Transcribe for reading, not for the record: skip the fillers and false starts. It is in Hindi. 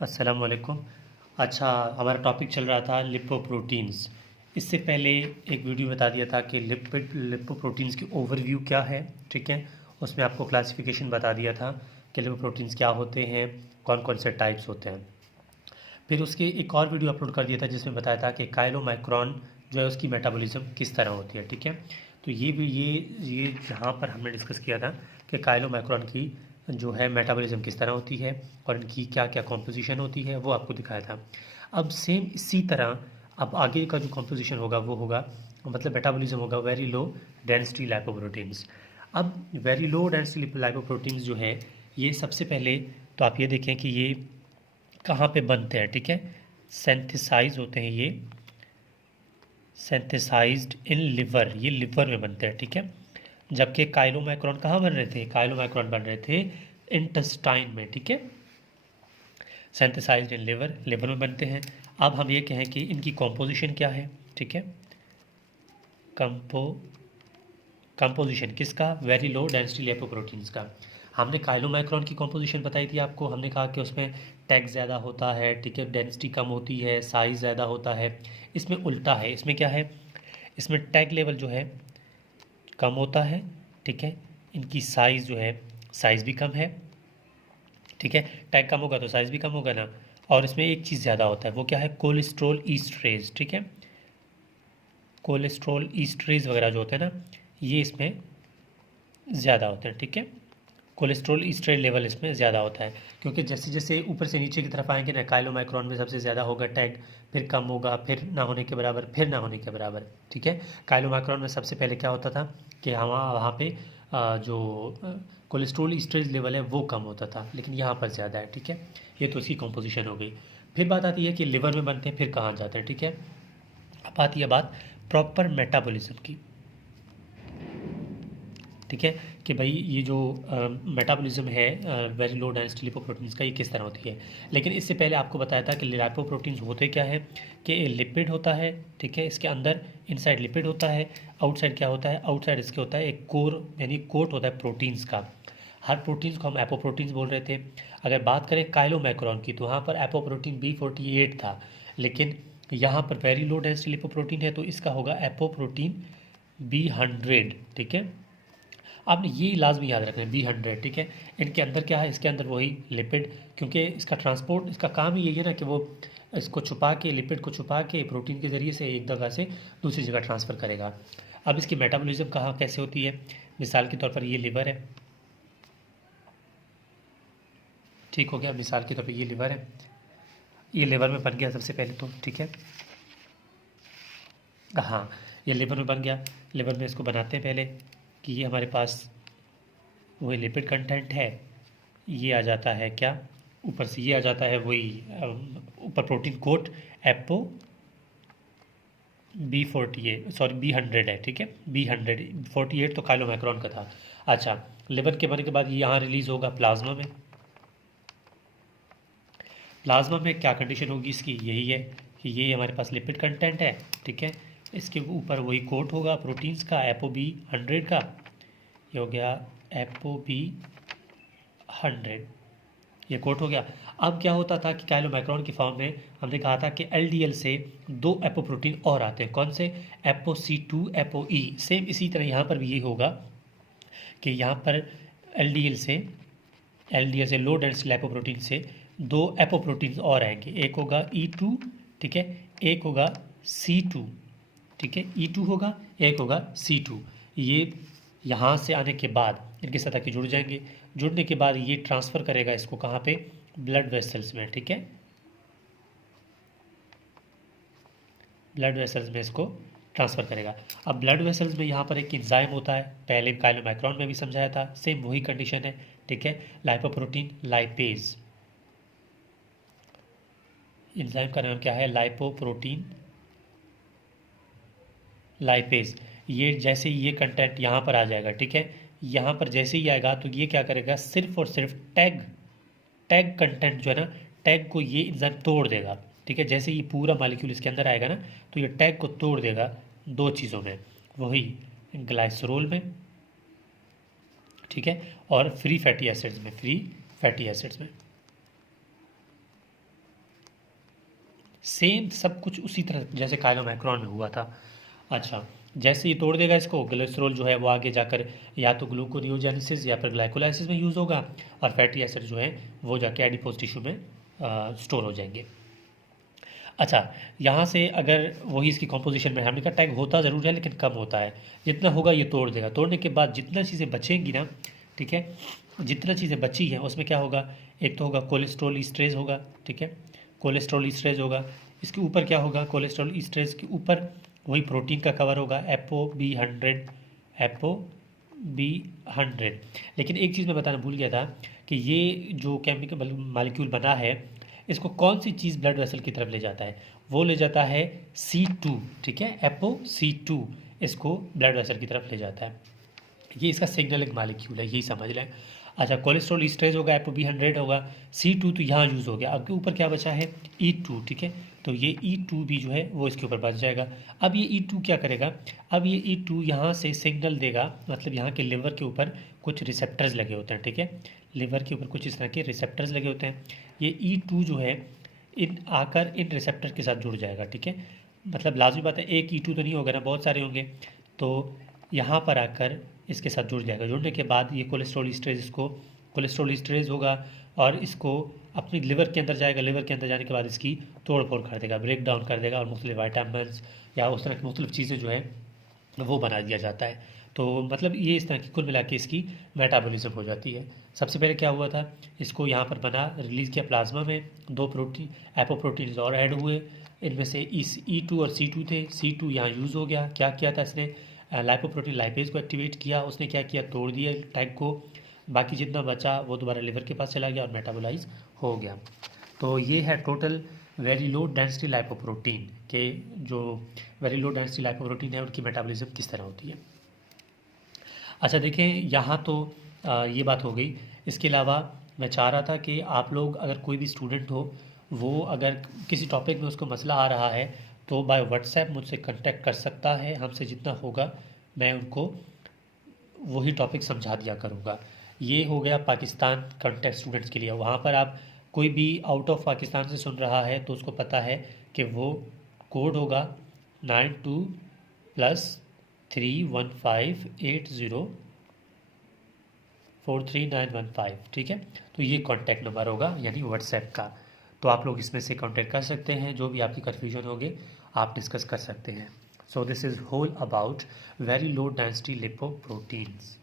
अस्सलाम वालेकुम। अच्छा, हमारा टॉपिक चल रहा था लिपोप्रोटीन्स। इससे पहले एक वीडियो बता दिया था कि लिपोप्रोटीन्स की ओवरव्यू क्या है। ठीक है, उसमें आपको क्लासिफिकेशन बता दिया था कि लिपोप्रोटीन्स क्या होते हैं, कौन कौन से टाइप्स होते हैं। फिर उसके एक और वीडियो अपलोड कर दिया था जिसमें बताया था कि काइलोमाइक्रॉन जो है उसकी मेटाबॉलिज्म किस तरह होती है। ठीक है, तो ये यहाँ पर हमने डिस्कस किया था कि काइलोमाइक्रॉन की जो है मेटाबॉलिज्म किस तरह होती है और इनकी क्या क्या कॉम्पोजिशन होती है वो आपको दिखाया था। अब सेम इसी तरह अब आगे का जो कॉम्पोजिशन होगा वो होगा, मतलब मेटाबॉलिज्म होगा वेरी लो डेंसिटी लाइपोप्रोटीन्स। अब वेरी लो डेंसिटी लाइपोप्रोटीन्स जो है ये सबसे पहले तो आप ये देखें कि ये कहाँ पे बनते हैं। ठीक है, सेंथिसाइज होते हैं, ये सेंथिसाइज्ड इन लिवर, ये लिवर में बनते हैं। ठीक है, जबकि काइलोमाइक्रॉन कहाँ बन रहे थे, काइलोमाइक्रॉन बन रहे थे इंटेस्टाइन में। ठीक है, सेंथिसाइज्ड इन लिवर, लिवर में बनते हैं। अब हम ये कहें कि इनकी कॉम्पोजिशन क्या है। ठीक है, कंपोजिशन किसका, वेरी लो डेंसिटी लिपोप्रोटीन्स का। हमने काइलोमाइक्रॉन की कॉम्पोजिशन बताई थी आपको, हमने कहा कि उसमें टैग ज़्यादा होता है। ठीक है, डेंसिटी कम होती है, साइज़ ज़्यादा होता है। इसमें उल्टा है, इसमें क्या है, इसमें टैग लेवल जो है कम होता है। ठीक है, इनकी साइज़ जो है साइज़ भी कम है। ठीक है, टैग कम होगा तो साइज़ भी कम होगा ना। और इसमें एक चीज़ ज़्यादा होता है, वो क्या है, कोलेस्ट्रॉल ईस्ट्रेज। ठीक है, कोलेस्ट्रॉल ईस्ट्रेज वगैरह जो होते हैं ना, ये इसमें ज़्यादा होते हैं। ठीक है, कोलेस्ट्रॉल ईस्ट्रेज लेवल इसमें ज़्यादा होता है, क्योंकि जैसे जैसे ऊपर से नीचे की तरफ आएंगे ना, काइलोमाइक्रॉन में सबसे ज़्यादा होगा टैग, फिर कम होगा, फिर ना होने के बराबर, फिर ना होने के बराबर। ठीक है, काइलोमाइक्रॉन में सबसे पहले क्या होता था कि वहाँ वहाँ पे जो कोलेस्ट्रॉल ईस्ट्रेज लेवल है वो कम होता था, लेकिन यहाँ पर ज़्यादा है। ठीक है, ये तो इसकी कॉम्पोजिशन हो गई। फिर बात आती है कि लिवर में बनते हैं, फिर कहाँ जाते हैं। ठीक है, अब आती है बात प्रॉपर मेटाबॉलिज्म की। ठीक है, कि भाई ये जो मेटाबॉलिज्म है वेरी लो डेंसिटी लिपोप्रोटीन्स का, ये किस तरह होती है। लेकिन इससे पहले आपको बताया था कि लिपोप्रोटीन्स होते क्या है, कि लिपिड होता है। ठीक है, इसके अंदर इनसाइड लिपिड होता है, आउटसाइड क्या होता है, आउटसाइड इसके होता है एक कोर, यानी कोट होता है प्रोटीन्स का। हर प्रोटीन्स को हम एपोप्रोटीन्स बोल रहे थे। अगर बात करें काइलोमैक्रोन की तो वहाँ पर एपोप्रोटीन B48 था, लेकिन यहाँ पर वेरी लो डेंसिटी लिपोप्रोटीन है तो इसका होगा एपोप्रोटीन B100। ठीक है, आपने ये लाजमी याद रखना है B100। ठीक है, इनके अंदर क्या है, इसके अंदर वही लिपिड, क्योंकि इसका ट्रांसपोर्ट, इसका काम ही यही है ना कि वो इसको छुपा के, लिपिड को छुपा के प्रोटीन के ज़रिए से एक जगह से दूसरी जगह ट्रांसफ़र करेगा। अब इसकी मेटाबॉलिज्म कहाँ कैसे होती है, मिसाल के तौर पर ये लिवर है। ठीक हो गया, मिसाल के तौर पर ये लिवर है, ये लिवर में बन गया सबसे पहले तो। ठीक है, हाँ, ये लिवर में बन गया। लिवर में इसको बनाते हैं पहले कि ये हमारे पास वही लिपिड कंटेंट है, ये आ जाता है क्या, ऊपर से ये आ जाता है वही ऊपर protein coat apo B48, sorry B100 है। ठीक है, B100, 48 तो काइलोमैक्रोन का था। अच्छा, लिवर के बनने के बाद ये यहाँ रिलीज़ होगा प्लाज्मा में। प्लाज्मा में क्या कंडीशन होगी इसकी, यही है कि ये हमारे पास लिपिड कंटेंट है। ठीक है, इसके ऊपर वही कोट होगा प्रोटीन्स का, एपो B100 का, ये हो गया एपो B100, ये कोट हो गया। अब क्या होता था कि काइलोमैक्रोन की फॉर्म में हमने कहा था कि LDL से दो एपोप्रोटीन और आते हैं, कौन से, apo C2 apo E। Same इसी तरह यहाँ पर भी ये होगा कि यहाँ पर LDL से लो डेंसिटी लाइपोप्रोटीन से दो एपोप्रोटीन और आएंगे, एक होगा E2। ठीक है, एक होगा C2। ठीक है, E2 होगा, एक होगा C2। ये यहाँ से आने के बाद इनके साथ आके जुड़ जाएंगे, जुड़ने के बाद ये ट्रांसफ़र करेगा इसको कहाँ पे, ब्लड वेसल्स में। ठीक है, ब्लड वेसल्स में इसको ट्रांसफ़र करेगा। अब ब्लड वेसल्स में यहाँ पर एक एंजाइम होता है, पहले काइलोमैक्रोन में भी समझाया था, सेम वही कंडीशन है। ठीक है, लाइपोप्रोटीन लाइपेज, एंजाइम का नाम क्या है, लाइपोप्रोटीन लाइपेज। ये जैसे ही ये कंटेंट यहाँ पर आ जाएगा, ठीक है, यहाँ पर जैसे ही आएगा तो ये क्या करेगा, सिर्फ और सिर्फ टैग टैग कंटेंट जो है ना, टैग को ये एंजाइम तोड़ देगा। ठीक है, जैसे ये पूरा मालिक्यूल इसके अंदर आएगा ना तो ये टैग को तोड़ देगा दो चीज़ों में, वही ग्लाइसरोल में, ठीक है, और फ्री फैटी एसिड्स में, फ्री फैटी एसिड्स में। सेम सब कुछ उसी तरह जैसे कायलोमैक्रोन में हुआ था। अच्छा, जैसे ये तोड़ देगा इसको, कोलेस्ट्रॉल जो है वो आगे जाकर या तो ग्लूकोनियोजेनेसिस या फिर ग्लाइकोलाइसिस में यूज़ होगा, और फैटी एसिड जो है वो जाके एडिपोज टिश्यू में स्टोर हो जाएंगे। अच्छा, यहाँ से अगर वही इसकी कॉम्पोजिशन में हमने कहा टैग होता ज़रूर है लेकिन कम होता है, जितना होगा ये तोड़ देगा। तोड़ने के बाद जितना चीज़ें बचेंगी ना, ठीक है, जितना चीज़ें बची हैं उसमें क्या होगा, एक तो होगा कोलेस्ट्रॉल ईस्ट्रेज होगा, ठीक है, कोलेस्ट्रॉल ईस्ट्रेज होगा। इसके ऊपर क्या होगा, कोलेस्ट्रॉल ईस्ट्रेज के ऊपर वही प्रोटीन का कवर होगा, ApoB100। लेकिन एक चीज़ मैं बताना भूल गया था कि ये जो केमिकल मालिक्यूल बना है इसको कौन सी चीज़ ब्लड वेसल की तरफ ले जाता है, वो ले जाता है C2, ठीक है, ApoC2 इसको ब्लड वेसल की तरफ ले जाता है। ये इसका सिग्नलिंग मालिक्यूल है, यही समझ लें। अच्छा, कोलेस्ट्रॉल ईस्ट्रेज होगा, ApoB100 होगा, C2 तो यहाँ यूज़ हो गया। अब के ऊपर क्या बचा है, E2, ठीक है, तो ये E2 भी जो है वो इसके ऊपर बच जाएगा। अब ये E2 क्या करेगा, अब ये E2 यहाँ से सिग्नल देगा, मतलब यहाँ के लिवर के ऊपर कुछ रिसेप्टर्स लगे होते हैं, ठीक है, लिवर के ऊपर कुछ इस तरह के रिसेप्टर्स लगे होते हैं। ये E2 जो है इन आकर इन रिसेप्टर के साथ जुड़ जाएगा, ठीक है, मतलब लाजमी बात है एक E2 तो नहीं होगा ना, बहुत सारे होंगे, तो यहाँ पर आकर इसके साथ जुड़ जाएगा। जुड़ने के बाद ये कोलेस्ट्रॉल ईस्ट्रेज, इसको कोलेस्ट्रॉल ईस्ट्रेज होगा और इसको अपनी लिवर के अंदर जाएगा। लिवर के अंदर जाने के बाद इसकी तोड़ फोड़ कर देगा, ब्रेक डाउन कर देगा, और मुख्तलिफ वाइटामिन्स या उस तरह की मुख्तलिफ चीज़ें जो है वो बना दिया जाता है। तो मतलब ये इस तरह की कुल मिला के इसकी मेटाबॉलिज्म हो जाती है। सबसे पहले क्या हुआ था, इसको यहाँ पर बना, रिलीज़ किया प्लाज्मा में, 2 प्रोटीन एपोप्रोटीन्स और ऐड हुए, इनमें से इस E2 और C2 थे। C2 यहाँ यूज़ हो गया, क्या किया था इसने, लाइपोप्रोटीन लाइपेज को एक्टिवेट किया, उसने क्या किया, तोड़ दिया टैग को, बाकी जितना बचा वो दोबारा लिवर के पास चला गया और मेटाबोलाइज हो गया। तो ये है total very low density lipoprotein के, जो वेरी लो डेंसिटी लाइपोप्रोटीन है उनकी मेटाबॉलिज्म किस तरह होती है। अच्छा देखिए, यहाँ तो ये बात हो गई। इसके अलावा मैं चाह रहा था कि आप लोग अगर कोई भी स्टूडेंट हो, वो अगर किसी टॉपिक में उसको मसला आ रहा है तो बाय व्हाट्सएप मुझसे कांटेक्ट कर सकता है। हमसे जितना होगा मैं उनको वही टॉपिक समझा दिया करूँगा। ये हो गया पाकिस्तान कंटेक्ट स्टूडेंट्स के लिए। वहाँ पर आप कोई भी आउट ऑफ पाकिस्तान से सुन रहा है तो उसको पता है कि वो कोड होगा 92+31580439115, ठीक है। तो ये कॉन्टैक्ट नंबर होगा यानी व्हाट्सएप का। तो आप लोग इसमें से कॉन्टैक्ट कर सकते हैं, जो भी आपकी कन्फ्यूजन होगी आप डिस्कस कर सकते हैं। So this is whole about very low density lipoproteins.